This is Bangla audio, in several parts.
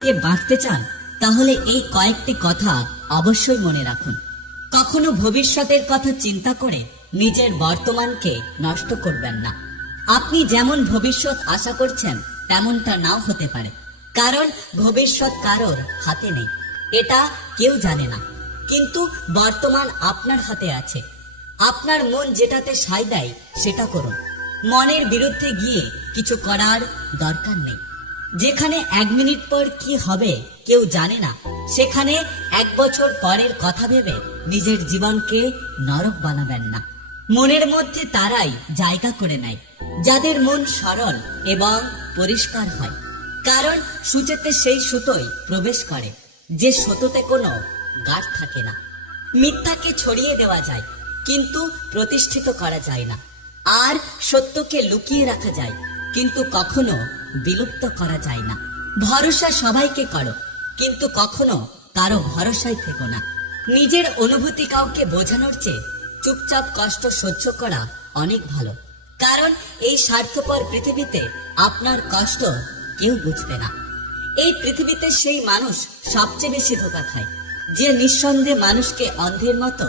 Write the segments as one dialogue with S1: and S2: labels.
S1: কে বাঁচতে চান, তাহলে এই কয়েকটি কথা অবশ্যই মনে রাখুন। কখনো ভবিষ্যতের কথা চিন্তা করে নিজের বর্তমানকে নষ্ট করবেন না। আপনি যেমন ভবিষ্যৎ আশা করছেন, তেমনটা নাও হতে পারে। কারণ ভবিষ্যৎ কারোর হাতে নেই, এটা কেউ জানে না। কিন্তু বর্তমান আপনার হাতে আছে। আপনার মন যেটাতে সায় দেয়, সেটা করুন। মনের বিরুদ্ধে গিয়ে কিছু করার দরকার নেই। যেখানে এক মিনিট পর কি হবে, কেউ জানে না। সেখানে এক বছর পরের কথা ভেবে নিজের জীবনকে নরক বানাবেন না। মনের মধ্যে তারাই জায়গা করে নেয়, যাদের মন সরল এবং পরিষ্কার হয়। কারণ সুচেতে সেই সুতোই প্রবেশ করে, যে সুতোতে কোনো গাঢ় থাকে না। মিথ্যাকে ছড়িয়ে দেওয়া যায়, কিন্তু প্রতিষ্ঠিত করা যায় না। আর সত্যকে লুকিয়ে রাখা যায়, কিন্তু কখনো বিলুপ্ত করা যায় না। ভরসা সবাইকে করো, কিন্তু কখনো কারও ভরসায় থেকো না। নিজের অনুভূতি কাউকে বোঝানোর চেয়ে চুপচাপ কষ্ট সহ্য করা অনেক ভালো। কারণ এই স্বার্থপর পৃথিবীতে আপনার কষ্ট কেউ বুঝবে না। এই পৃথিবীতে সেই মানুষ সবচেয়ে বেশি ধোকা খায়, যে নিঃসন্দেহে মানুষকে অন্ধের মতো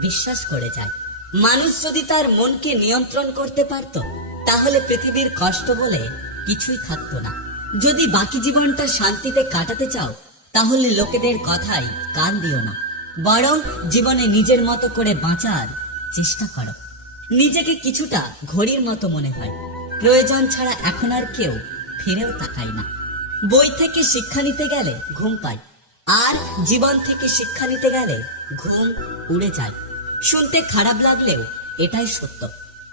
S1: বিশ্বাস করে যায়। মানুষ যদি তার মনকে নিয়ন্ত্রণ করতে পারত, তাহলে পৃথিবীর কষ্ট বলে কিছুই থাকতো না। যদি বাকি জীবনটা শান্তিতে কাটাতে চাও, তাহলে লোকেদের কথাই কান দিও না। বরং জীবনে নিজের মতো করে বাঁচার চেষ্টা করো। নিজেকে কিছুটা ঘড়ির মতো মনে হয়। প্রয়োজন ছাড়া এখন আর কেউ ফিরেও তাকায় না। বই থেকে শিক্ষা নিতে গেলে ঘুম পায়। আর জীবন থেকে শিক্ষা নিতে গেলে ঘুম উড়ে যায়। শুনতে খারাপ লাগলেও এটাই সত্য।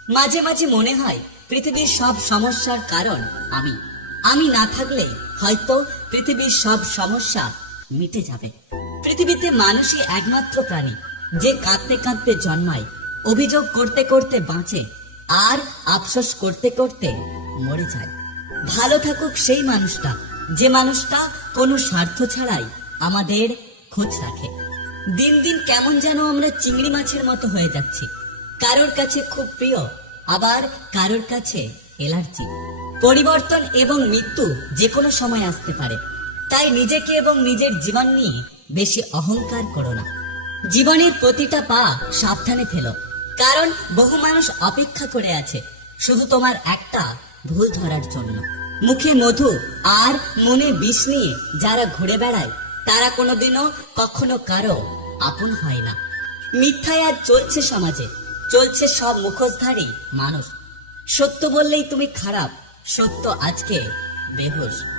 S1: মাঝে মাঝে মনে হয় পৃথিবীর সব সমস্যার কারণ আমি। আমি না থাকলে হয়তো পৃথিবীর সব সমস্যা মিটে যাবে। পৃথিবীতে মানুষই একমাত্র প্রাণী, যে কাঁদতে কাঁদতে জন্মায়, অভিযোগ করতে করতে বাঁচে, আর আফসোস করতে করতে মরে যায়। ভালো থাকুক সেই মানুষটা, যে মানুষটা কোনো স্বার্থ ছাড়াই আমাদের খোঁজ রাখে। দিন দিন কেমন যেন আমরা চিংড়ি মাছের মতো হয়ে যাচ্ছি। কারোর কাছে খুব প্রিয় আবার কারোর কাছে এলার্জি, পরিবর্তন এবং মৃত্যু যে কোনো সময় আসতে পারে। তাই নিজেকে এবং নিজের জীবন নিয়ে বেশি অহংকার করো না। জীবনের প্রতিটা পা সাবধানে ফেলো, কারণ বহু মানুষ অপেক্ষা করে আছে শুধু তোমার একটা ভুল ধরার জন্য। মুখে মধু আর মনে বিষ নিয়ে যারা ঘুরে বেড়ায়, তারা কোনোদিনও কখনো কারও আপন হয় না। মিথ্যায় আর চলছে সমাজে চলছে সব মুখোশধারী মানুষ। সত্য বললেই তুমি খারাপ সত্য আজকে বেহুশ।